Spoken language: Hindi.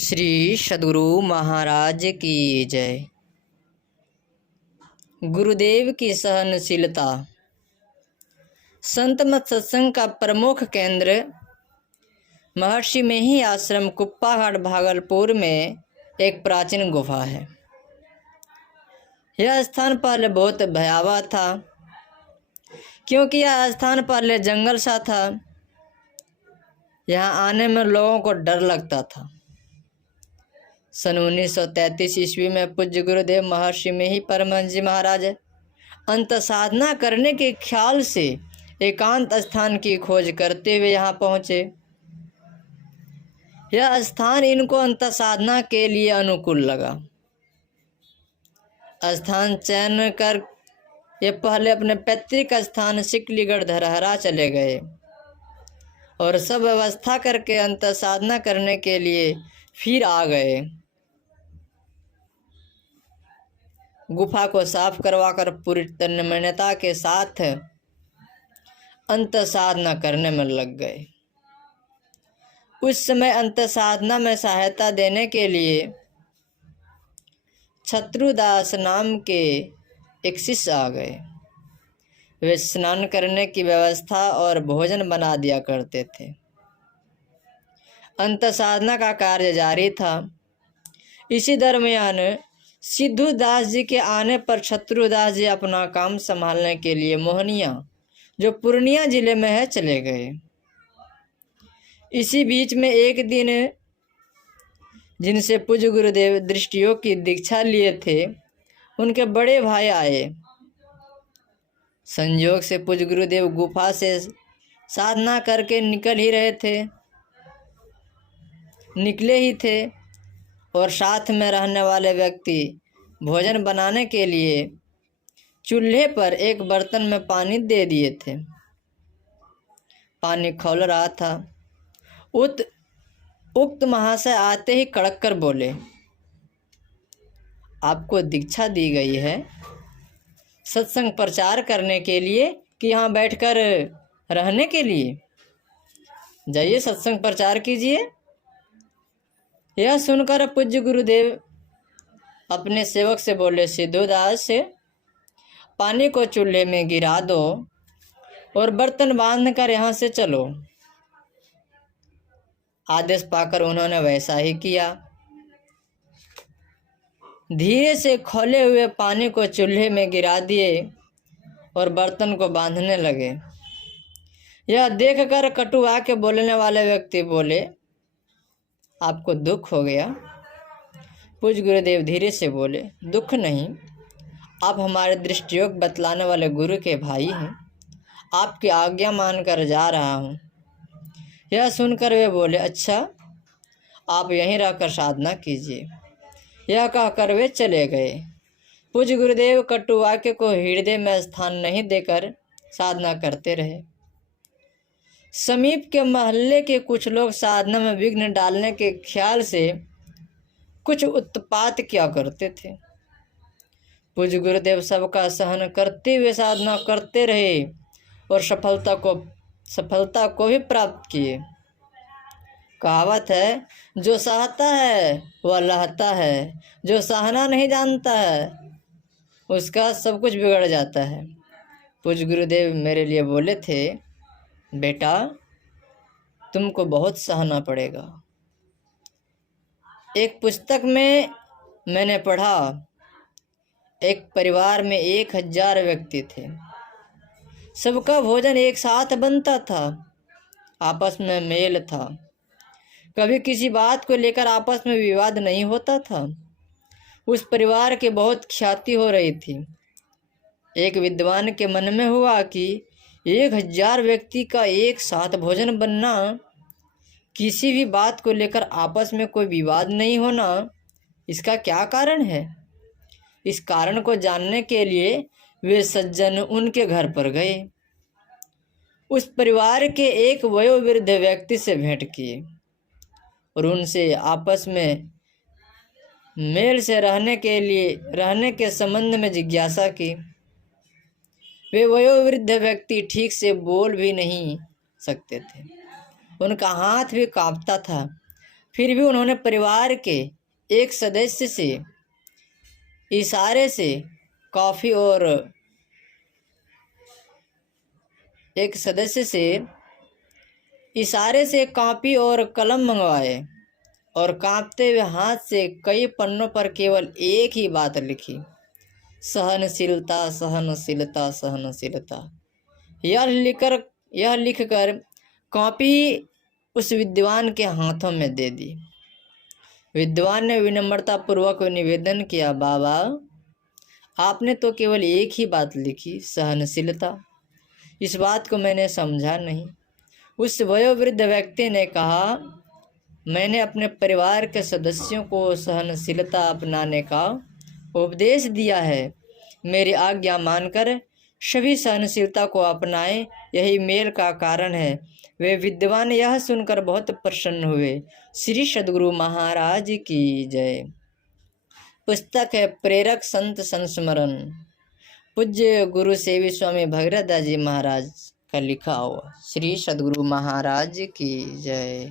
श्री सद्गुरु महाराज की जय। गुरुदेव की सहनशीलता। संत मत सत्संग का प्रमुख केंद्र महर्षि में ही आश्रम कुप्पाहाट भागलपुर में एक प्राचीन गुफा है। यह स्थान पहले बहुत भयावह था, क्योंकि यह स्थान पहले जंगल सा था। यहाँ आने में लोगों को डर लगता था। सन 1933 ईस्वी में पूज्य गुरुदेव महर्षि में ही परमहंस जी महाराज अंत साधना करने के ख्याल से एकांत स्थान की खोज करते हुए यहाँ पहुँचे। यह स्थान इनको अंत साधना के लिए अनुकूल लगा। स्थान चयन कर ये पहले अपने पैतृक स्थान सिकलीगढ़ धरहरा चले गए और सब व्यवस्था करके अंत साधना करने के लिए फिर आ गए। गुफा को साफ करवाकर पूरी तन्मयता के साथ अंत साधना करने में लग गए। उस समय अंत साधना में सहायता देने के लिए छत्रुदास नाम के एक शिष्य आ गए। वे स्नान करने की व्यवस्था और भोजन बना दिया करते थे। अंत साधना का कार्य जारी था। इसी दरमियान सिद्धूदास जी के आने पर छत्रुदास जी अपना काम संभालने के लिए मोहनिया, जो पूर्णिया जिले में है, चले गए। इसी बीच में एक दिन जिनसे पूज्य गुरुदेव दृष्टियोग की दीक्षा लिए थे, उनके बड़े भाई आए। संयोग से पूज्य गुरुदेव गुफा से साधना करके निकले ही थे और साथ में रहने वाले व्यक्ति भोजन बनाने के लिए चूल्हे पर एक बर्तन में पानी दे दिए थे। पानी खौल रहा था। उक्त महाशय आते ही कड़क कर बोले, आपको दीक्षा दी गई है सत्संग प्रचार करने के लिए कि यहाँ बैठकर रहने के लिए? जाइए सत्संग प्रचार कीजिए। यह सुनकर पूज्य गुरुदेव अपने सेवक से बोले, सिद्धूदास से पानी को चूल्हे में गिरा दो और बर्तन बांध कर यहाँ से चलो। आदेश पाकर उन्होंने वैसा ही किया। धीरे से खौले हुए पानी को चूल्हे में गिरा दिए और बर्तन को बांधने लगे। यह देखकर कटुआ के बोलने वाले व्यक्ति बोले, आपको दुख हो गया? पूज्य गुरुदेव धीरे से बोले, दुख नहीं, आप हमारे दृष्टियोग बतलाने वाले गुरु के भाई हैं। आपकी आज्ञा मानकर जा रहा हूँ। यह सुनकर वे बोले, अच्छा, आप यहीं रहकर साधना कीजिए। यह कहकर वे चले गए। पूज्य गुरुदेव कटुवाक्य को हृदय में स्थान नहीं देकर साधना करते रहे। समीप के मोहल्ले के कुछ लोग साधना में विघ्न डालने के ख्याल से कुछ उत्पात किया करते थे। पूज्य गुरुदेव सबका सहन करते हुए साधना करते रहे और सफलता को भी प्राप्त किए। कहावत है, जो सहता है वह लहता है, जो सहना नहीं जानता है उसका सब कुछ बिगड़ जाता है। पूज्य गुरुदेव मेरे लिए बोले थे, बेटा तुमको बहुत सहना पड़ेगा। एक पुस्तक में मैंने पढ़ा, एक परिवार में 1000 व्यक्ति थे। सबका भोजन एक साथ बनता था, आपस में मेल था, कभी किसी बात को लेकर आपस में विवाद नहीं होता था। उस परिवार की बहुत ख्याति हो रही थी। एक विद्वान के मन में हुआ कि 1000 व्यक्ति का एक साथ भोजन बनना, किसी भी बात को लेकर आपस में कोई विवाद नहीं होना, इसका क्या कारण है? इस कारण को जानने के लिए वे सज्जन उनके घर पर गए। उस परिवार के एक वयोवृद्ध व्यक्ति से भेंट किए और उनसे आपस में मेल से रहने के संबंध में जिज्ञासा की। वे वयोवृद्ध व्यक्ति ठीक से बोल भी नहीं सकते थे, उनका हाथ भी कांपता था। फिर भी उन्होंने परिवार के एक सदस्य से इशारे से कॉफ़ी और कॉपी और कलम मंगवाए और कांपते हुए हाथ से कई पन्नों पर केवल एक ही बात लिखी, सहनशीलता सहनशीलता सहनशीलता। यह लिखकर कॉपी उस विद्वान के हाथों में दे दी। विद्वान ने विनम्रता पूर्वक निवेदन किया, बाबा आपने तो केवल एक ही बात लिखी, सहनशीलता। इस बात को मैंने समझा नहीं। उस वयोवृद्ध व्यक्ति ने कहा, मैंने अपने परिवार के सदस्यों को सहनशीलता अपनाने का उपदेश दिया है। मेरी आज्ञा मानकर सभी सहनशीलता को अपनाएं, यही मेल का कारण है। वे विद्वान यह सुनकर बहुत प्रसन्न हुए। श्री सद्गुरु महाराज की जय। पुस्तक है प्रेरक संत संस्मरण, पूज्य गुरु सेवी स्वामी भगीरथ दास जी महाराज का लिखा हुआ। श्री सद्गुरु महाराज की जय।